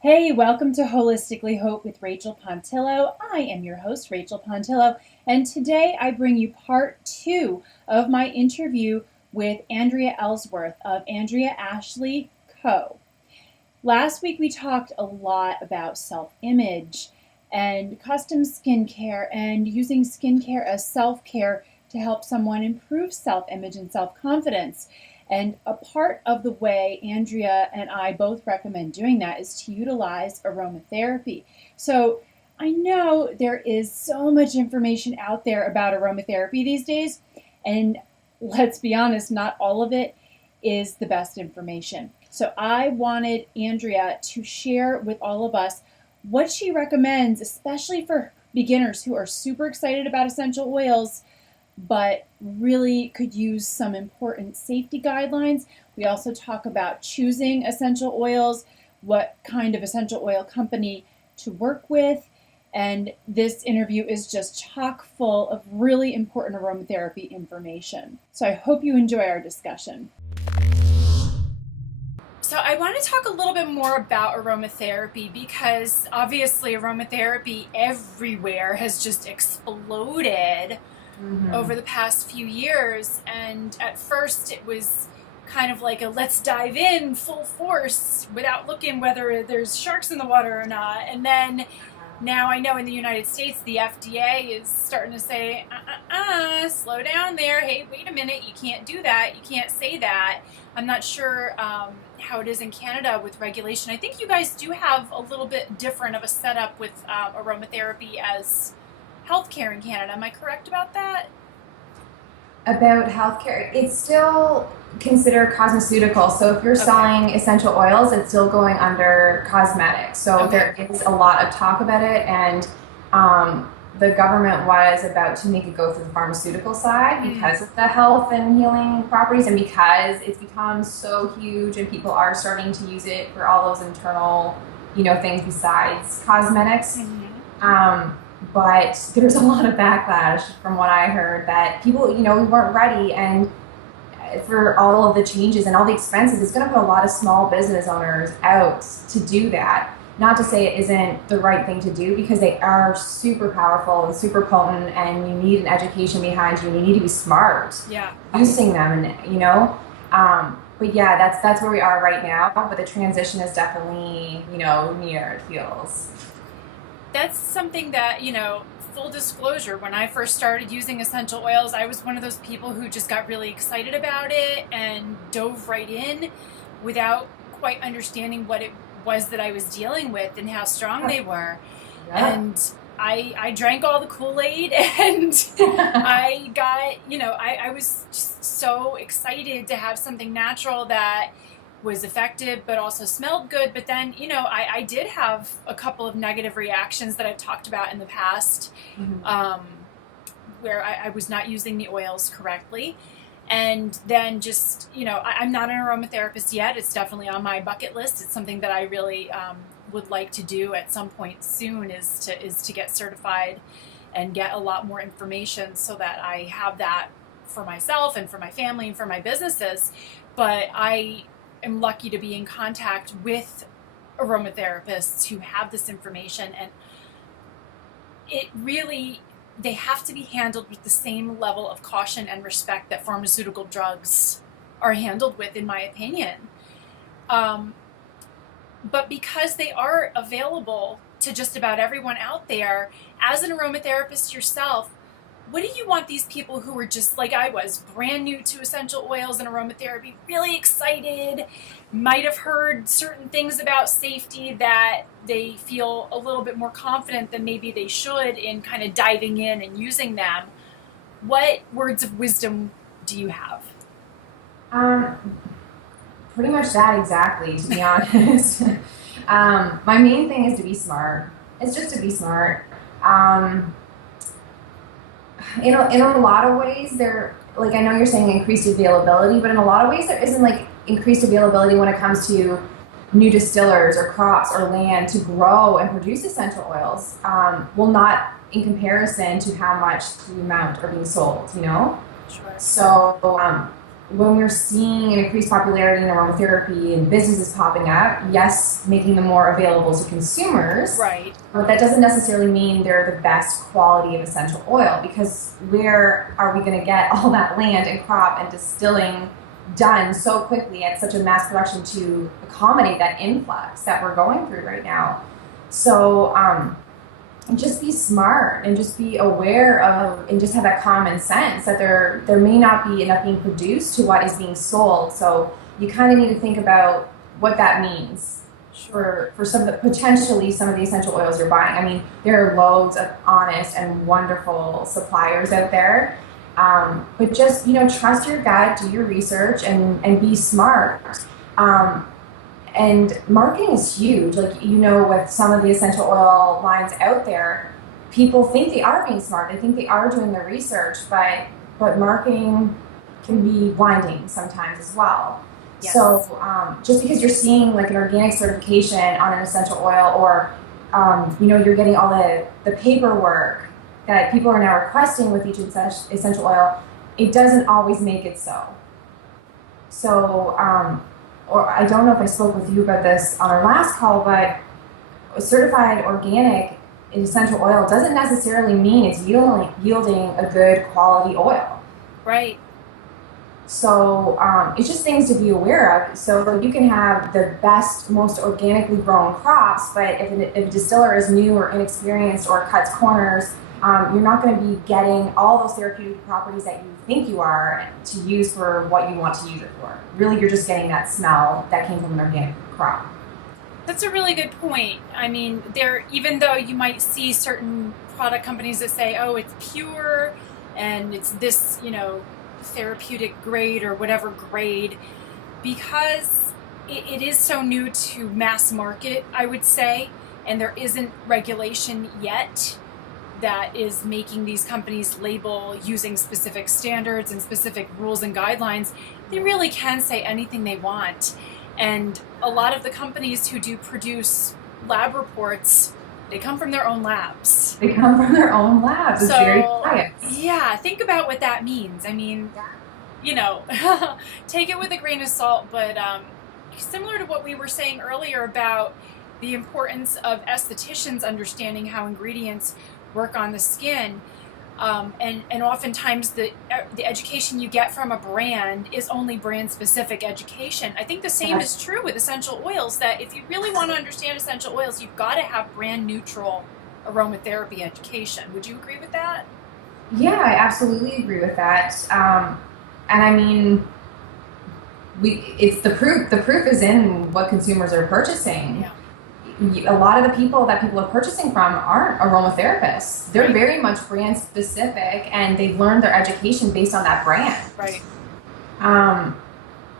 Hey, welcome to Holistically Hope with Rachel Pontillo. I am your host, Rachel Pontillo, and today I bring you part two of my interview with Andrea Ellsworth of Andrea Ashley Co. Last week we talked a lot about self-image and custom skincare and using skincare as self-care to help someone improve self-image and self-confidence. And a part of the way Andrea and I both recommend doing that is to utilize aromatherapy. So I know there is so much information out there about aromatherapy these days, and let's be honest, not all of it is the best information. So I wanted Andrea to share with all of us what she recommends, especially for beginners who are super excited about essential oils but really could use some important safety guidelines. We also talk about choosing essential oils, what kind of essential oil company to work with, and this interview is just chock full of really important aromatherapy information. So I hope you enjoy our discussion. So I want to talk a little bit more about aromatherapy because obviously aromatherapy everywhere has just exploded over the past few years, and at first it was kind of like a let's dive in full force without looking whether there's sharks in the water or not, and then now I know in the United States the FDA is starting to say slow down there, hey, wait a minute, you can't do that, you can't say that. I'm not sure how it is in Canada with regulation. I think you guys do have a little bit different of a setup with aromatherapy as healthcare in Canada. Am I correct about that? About healthcare, it's still considered cosmeceutical. So if you're selling essential oils, it's still going under cosmetics. So there is a lot of talk about it, and the government was about to make it go through the pharmaceutical side because of the health and healing properties, and because it's become so huge and people are starting to use it for all those internal, things besides cosmetics. But there's a lot of backlash from what I heard that people, we weren't ready, and for all of the changes and all the expenses, it's going to put a lot of small business owners out to do that. Not to say it isn't the right thing to do, because they are super powerful and super potent, and you need an education behind you, and you need to be smart using them, and but yeah, that's where we are right now. But the transition is definitely, near, it feels. That's something that, full disclosure, when I first started using essential oils, I was one of those people who just got really excited about it and dove right in without quite understanding what it was that I was dealing with and how strong they were. And I drank all the kool-aid, and I got, I was just so excited to have something natural that was effective but also smelled good. But then, I did have a couple of negative reactions that I've talked about in the past, where I was not using the oils correctly. And then just, I'm not an aromatherapist yet. It's definitely on my bucket list. It's something that I really would like to do at some point soon, is to get certified and get a lot more information so that I have that for myself and for my family and for my businesses. But I am lucky to be in contact with aromatherapists who have this information, and they have to be handled with the same level of caution and respect that pharmaceutical drugs are handled with, in my opinion. But because they are available to just about everyone out there, as an aromatherapist yourself, what do you want these people who are just like I was, brand new to essential oils and aromatherapy, really excited, might have heard certain things about safety that they feel a little bit more confident than maybe they should in kind of diving in and using them? What words of wisdom do you have? Pretty much that exactly, to be honest. My main thing is to be smart. It's just to be smart. In a lot of ways, like, I know you're saying increased availability, but in a lot of ways there isn't like increased availability when it comes to new distillers or crops or land to grow and produce essential oils. Well, not in comparison to how much the amount are being sold, Sure. So when we're seeing an increased popularity in aromatherapy and businesses popping up, yes, making them more available to consumers. Right. But that doesn't necessarily mean they're the best quality of essential oil, because where are we going to get all that land and crop and distilling done so quickly at such a mass production to accommodate that influx that we're going through right now? So just be smart and just be aware of, and just have that common sense that there may not be enough being produced to what is being sold. So you kind of need to think about what that means for some of the potentially some of the essential oils you're buying. I mean, there are loads of honest and wonderful suppliers out there, but just trust your gut, do your research, and be smart. And marketing is huge. Like, with some of the essential oil lines out there, people think they are being smart. They think they are doing their research, but marketing can be blinding sometimes as well. Yes. So just because you're seeing like an organic certification on an essential oil, or you're getting all the paperwork that people are now requesting with each essential oil, it doesn't always make it so. So, or I don't know if I spoke with you about this on our last call, but certified organic essential oil doesn't necessarily mean it's yielding a good quality oil. Right. So it's just things to be aware of. So you can have the best, most organically grown crops, but if a distiller is new or inexperienced or cuts corners, you're not going to be getting all those therapeutic properties that you think you are to use for what you want to use it for. Really, you're just getting that smell that came from an organic crop. That's a really good point. I mean, even though you might see certain product companies that say, oh, it's pure and it's this, therapeutic grade or whatever grade, because it is so new to mass market, I would say, and there isn't regulation yet that is making these companies label using specific standards and specific rules and guidelines. They really can say anything they want. And a lot of the companies who do produce lab reports, they come from their own labs. They come from their own labs. It's very biased. Yeah, think about what that means. I mean, take it with a grain of salt, but similar to what we were saying earlier about the importance of estheticians understanding how ingredients work on the skin, and oftentimes the education you get from a brand is only brand specific education. I think the same is true with essential oils, that if you really want to understand essential oils, you've got to have brand neutral aromatherapy education. Would you agree with that? Yeah, I absolutely agree with that. And I mean, it's the proof. The proof is in what consumers are purchasing. Yeah. A lot of the people that people are purchasing from aren't aromatherapists. They're very much brand specific, and they've learned their education based on that brand. Right.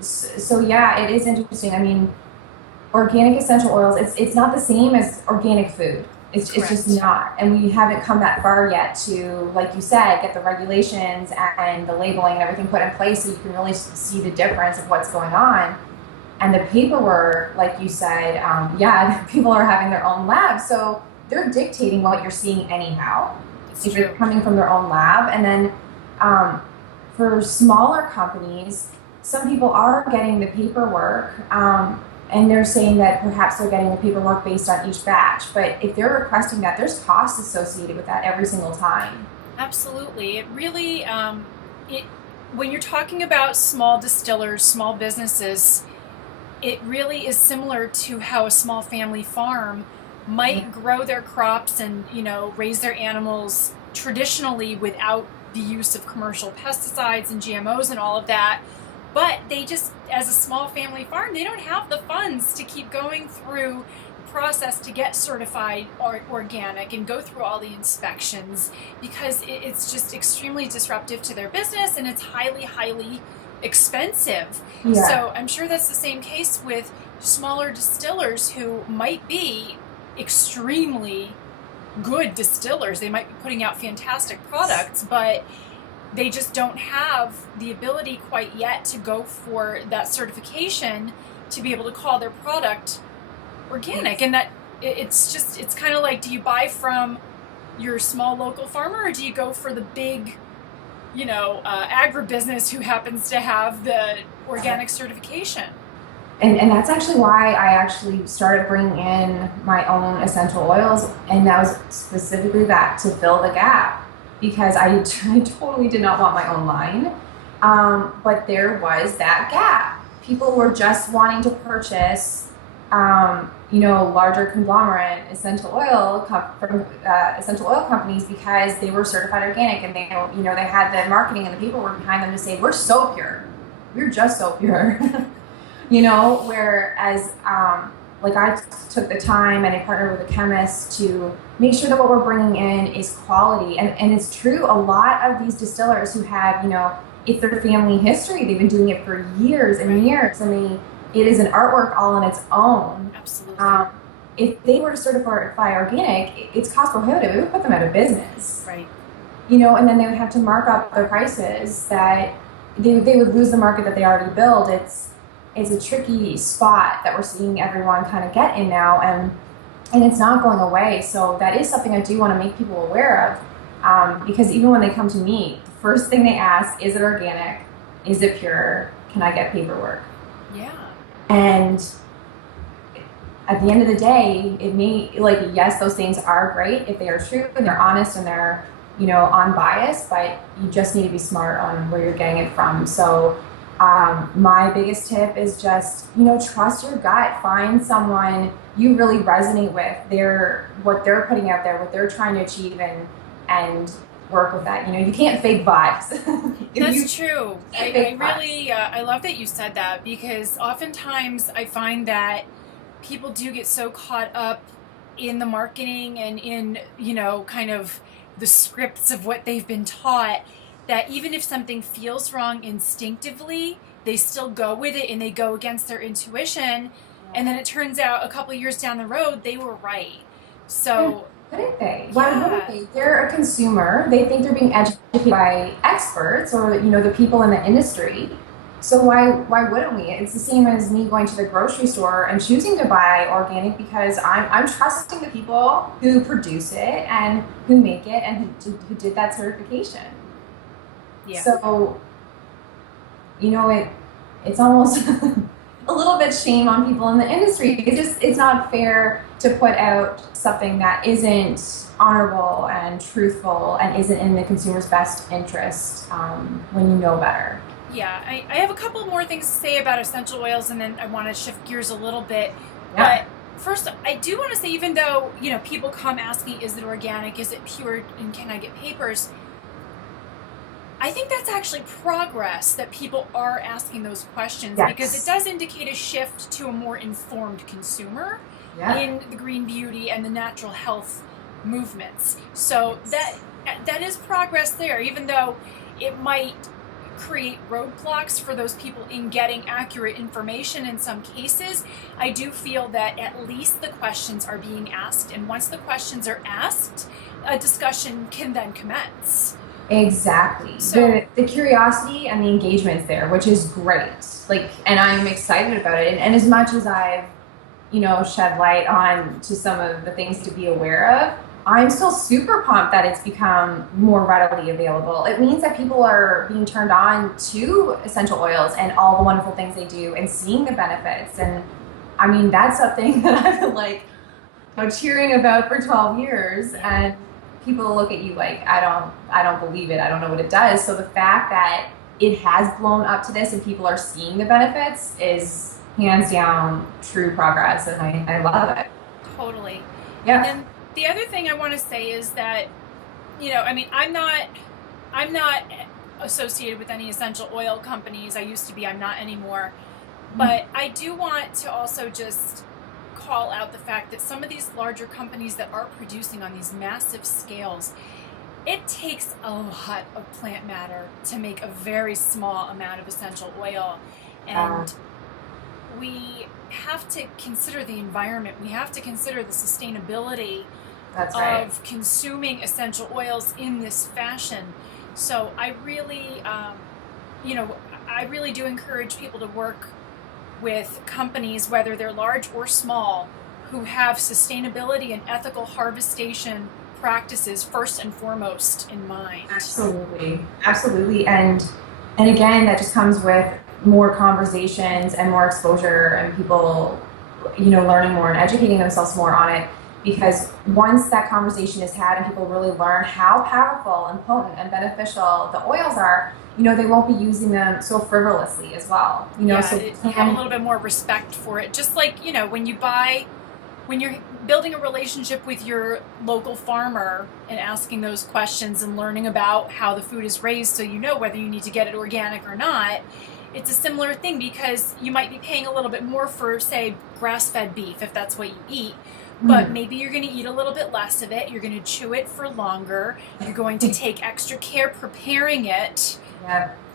So yeah, it is interesting. I mean, organic essential oils, it's not the same as organic food. It's just not. And we haven't come that far yet to, like you said, get the regulations and the labeling and everything put in place so you can really see the difference of what's going on. And the paperwork, like you said, people are having their own labs, so they're dictating what you're seeing anyhow. If you're coming from their own lab. And then for smaller companies, some people are getting the paperwork, and they're saying that perhaps they're getting the paperwork based on each batch. But if they're requesting that, there's costs associated with that every single time. Absolutely. It really, when you're talking about small distillers, small businesses, it really is similar to how a small family farm might grow their crops and, raise their animals traditionally without the use of commercial pesticides and GMOs and all of that. But they just, as a small family farm, they don't have the funds to keep going through the process to get certified or organic and go through all the inspections, because it's just extremely disruptive to their business, and it's highly, highly expensive. Yeah. So I'm sure that's the same case with smaller distillers who might be extremely good distillers. They might be putting out fantastic products, but they just don't have the ability quite yet to go for that certification to be able to call their product organic. And that it's kind of like, do you buy from your small local farmer, or do you go for the big agribusiness who happens to have the organic certification. And that's actually why I actually started bringing in my own essential oils, and that was specifically that, to fill the gap, because I totally did not want my own line, but there was that gap. People were just wanting to purchase, larger conglomerate from essential oil companies, because they were certified organic, and they had the marketing and the paperwork behind them to say, we're so pure, we're just so pure. Whereas like I took the time and I partnered with a chemist to make sure that what we're bringing in is quality. And it's true, a lot of these distillers who have, it's their family history, they've been doing it for years and years. I mean, it is an artwork all on its own. Absolutely. If they were to certify organic, it's cost prohibitive. It would put them out of business. Right. And then they would have to mark up their prices, that they would lose the market that they already built. It's a tricky spot that we're seeing everyone kind of get in now, and it's not going away. So that is something I do want to make people aware of, because even when they come to me, the first thing they ask, is it organic? Is it pure? Can I get paperwork? Yeah. And at the end of the day, it may, yes, those things are great if they are true and they're honest and they're, unbiased, but you just need to be smart on where you're getting it from. So my biggest tip is just, trust your gut. Find someone you really resonate with, what they're putting out there, what they're trying to achieve, and work with that. You can't fake vibes. That's true. I love that you said that, because oftentimes I find that people do get so caught up in the marketing and in, kind of the scripts of what they've been taught, that even if something feels wrong instinctively, they still go with it and they go against their intuition. And then it turns out a couple of years down the road, they were right. So wouldn't they? Why wouldn't they? They're a consumer. They think they're being educated by experts or, the people in the industry. So why wouldn't we? It's the same as me going to the grocery store and choosing to buy organic, because I'm trusting the people who produce it and who make it and who did that certification. Yeah. So, it's almost a little bit shame on people in the industry. It's not fair to put out something that isn't honorable and truthful and isn't in the consumer's best interest, when you know better. Yeah, I have a couple more things to say about essential oils, and then I want to shift gears a little bit. Yeah. But first, I do want to say, even though, people come asking, is it organic, is it pure, and can I get papers? I think that's actually progress, that people are asking those questions, because it does indicate a shift to a more informed consumer in the green beauty and the natural health movements. So that is progress there, even though it might create roadblocks for those people in getting accurate information in some cases. I do feel that at least the questions are being asked, and once the questions are asked, a discussion can then commence. Exactly. So the curiosity and the engagement's there, which is great. And I'm excited about it. And as much as I've, shed light on to some of the things to be aware of, I'm still super pumped that it's become more readily available. It means that people are being turned on to essential oils and all the wonderful things they do and seeing the benefits. And I mean, that's something that I've been cheering about for 12 years. And people look at you like, I don't believe it. I don't know what it does. So the fact that it has blown up to this and people are seeing the benefits is hands down true progress. And I love it. Totally. Yeah. And then the other thing I want to say is that, I'm not associated with any essential oil companies. I used to be, I'm not anymore. But I do want to also just call out the fact that some of these larger companies that are producing on these massive scales, it takes a lot of plant matter to make a very small amount of essential oil. And we have to consider the environment. We have to consider the sustainability of consuming essential oils in this fashion. So I really, I really do encourage people to work with companies, whether they're large or small, who have sustainability and ethical harvestation practices first and foremost in mind. Absolutely. Absolutely. And again, that just comes with more conversations and more exposure and people, learning more and educating themselves more on it. Because once that conversation is had and people really learn how powerful and potent and beneficial the oils are, they won't be using them so frivolously as well. So you have a little bit more respect for it. Just like, when you're building a relationship with your local farmer and asking those questions and learning about how the food is raised so you know whether you need to get it organic or not, it's a similar thing, because you might be paying a little bit more for, say, grass-fed beef if that's what you eat. But maybe you're going to eat a little bit less of it. You're going to chew it for longer. You're going to take extra care preparing it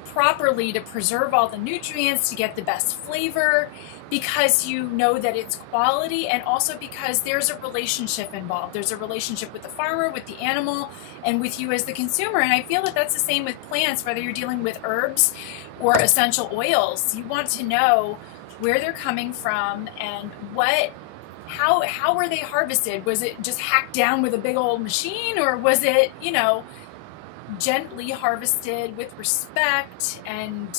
properly to preserve all the nutrients, to get the best flavor, because you know that it's quality, and also because there's a relationship involved. There's a relationship with the farmer, with the animal, and with you as the consumer. And I feel that that's the same with plants, whether you're dealing with herbs or essential oils. You want to know where they're coming from and how were they harvested? Was it just hacked down with a big old machine, or was it, gently harvested with respect? And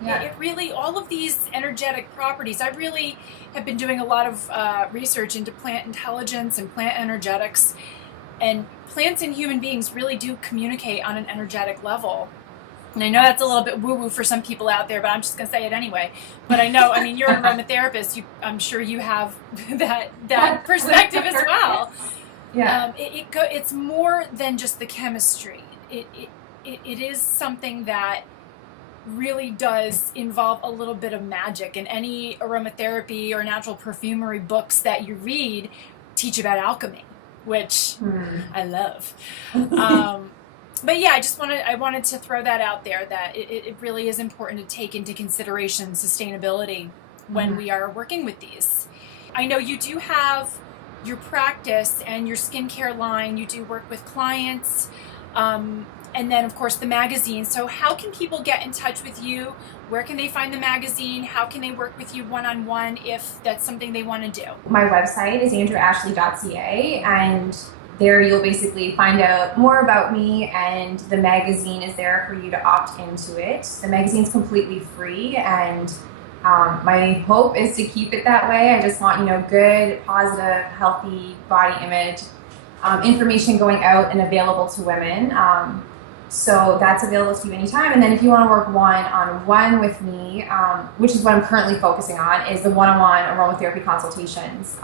it really, all of these energetic properties, I really have been doing a lot of research into plant intelligence and plant energetics, and plants and human beings really do communicate on an energetic level. And I know that's a little bit woo-woo for some people out there, but I'm just going to say it anyway. But I know, you're an aromatherapist. I'm sure you have that perspective as well. Yeah. It's more than just the chemistry. It is something that really does involve a little bit of magic. And any aromatherapy or natural perfumery books that you read teach about alchemy, which I love. But yeah, I wanted to throw that out there, that it really is important to take into consideration sustainability when we are working with these. I know you do have your practice and your skincare line. You do work with clients, and then of course the magazine. So how can people get in touch with you? Where can they find the magazine? How can they work with you one-on-one if that's something they want to do? My website is andreaashley.ca, and there you'll basically find out more about me, and the magazine is there for you to opt into it. The magazine's completely free, and my hope is to keep it that way. I just want, good, positive, healthy body image, information going out and available to women. So that's available to you anytime. And then if you want to work one-on-one with me, which is what I'm currently focusing on, is the one-on-one aromatherapy consultations.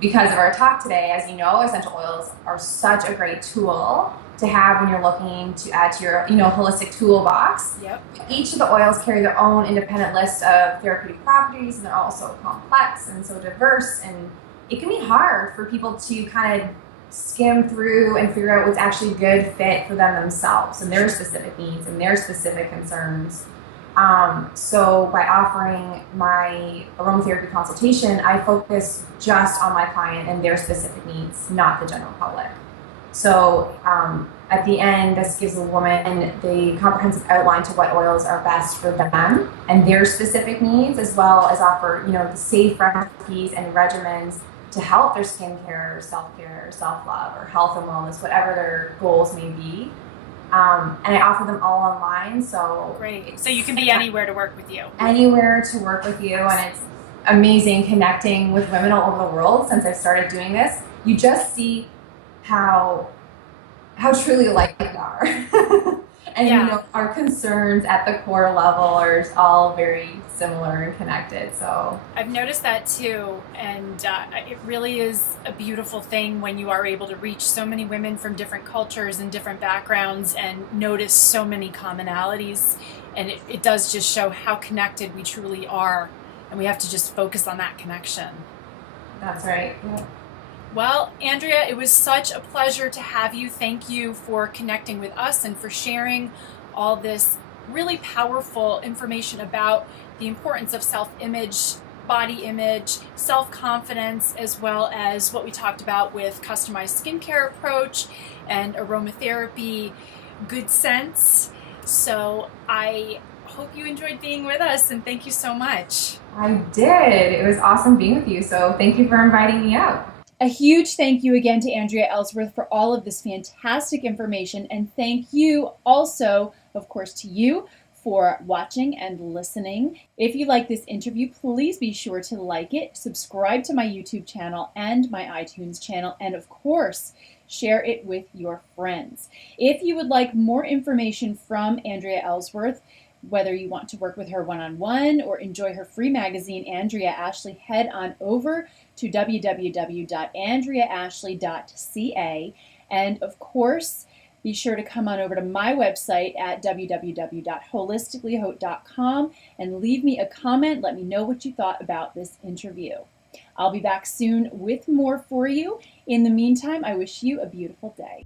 Because of our talk today, as you know, essential oils are such a great tool to have when you're looking to add to your, holistic toolbox. Yep. Each of the oils carry their own independent list of therapeutic properties, and they're also complex and so diverse. And it can be hard for people to kind of skim through and figure out what's actually a good fit for them themselves and their specific needs and their specific concerns. So by offering my aromatherapy consultation, I focus just on my client and their specific needs, not the general public. So at the end, this gives a woman the comprehensive outline to what oils are best for them and their specific needs, as well as offer, the safe recipes and regimens to help their skincare, self-care, self-love, or health and wellness, whatever their goals may be. And I offer them all online. So great. So you can be anywhere to work with you. Anywhere to work with you. And it's amazing connecting with women all over the world since I've started doing this. You just see how truly alike we are. And our concerns at the core level are all very similar and connected. So I've noticed that too, and it really is a beautiful thing when you are able to reach so many women from different cultures and different backgrounds and notice so many commonalities. And it does just show how connected we truly are, and we have to just focus on that connection. That's right. Yeah. Well, Andrea, it was such a pleasure to have you. Thank you for connecting with us and for sharing all this really powerful information about the importance of self-image, body image, self-confidence, as well as what we talked about with customized skincare approach and aromatherapy, good sense. So I hope you enjoyed being with us, and thank you so much. I did. It was awesome being with you. So thank you for inviting me out. A huge thank you again to Andrea Ellsworth for all of this fantastic information, and thank you also, of course, to you for watching and listening. If you like this interview, please be sure to like it, subscribe to my YouTube channel and my iTunes channel, and of course, share it with your friends. If you would like more information from Andrea Ellsworth, whether you want to work with her one-on-one or enjoy her free magazine, Andrea Ashley, head on over to www.andreaashley.ca. And of course, be sure to come on over to my website at www.holisticallyhaute.com and leave me a comment. Let me know what you thought about this interview. I'll be back soon with more for you. In the meantime, I wish you a beautiful day.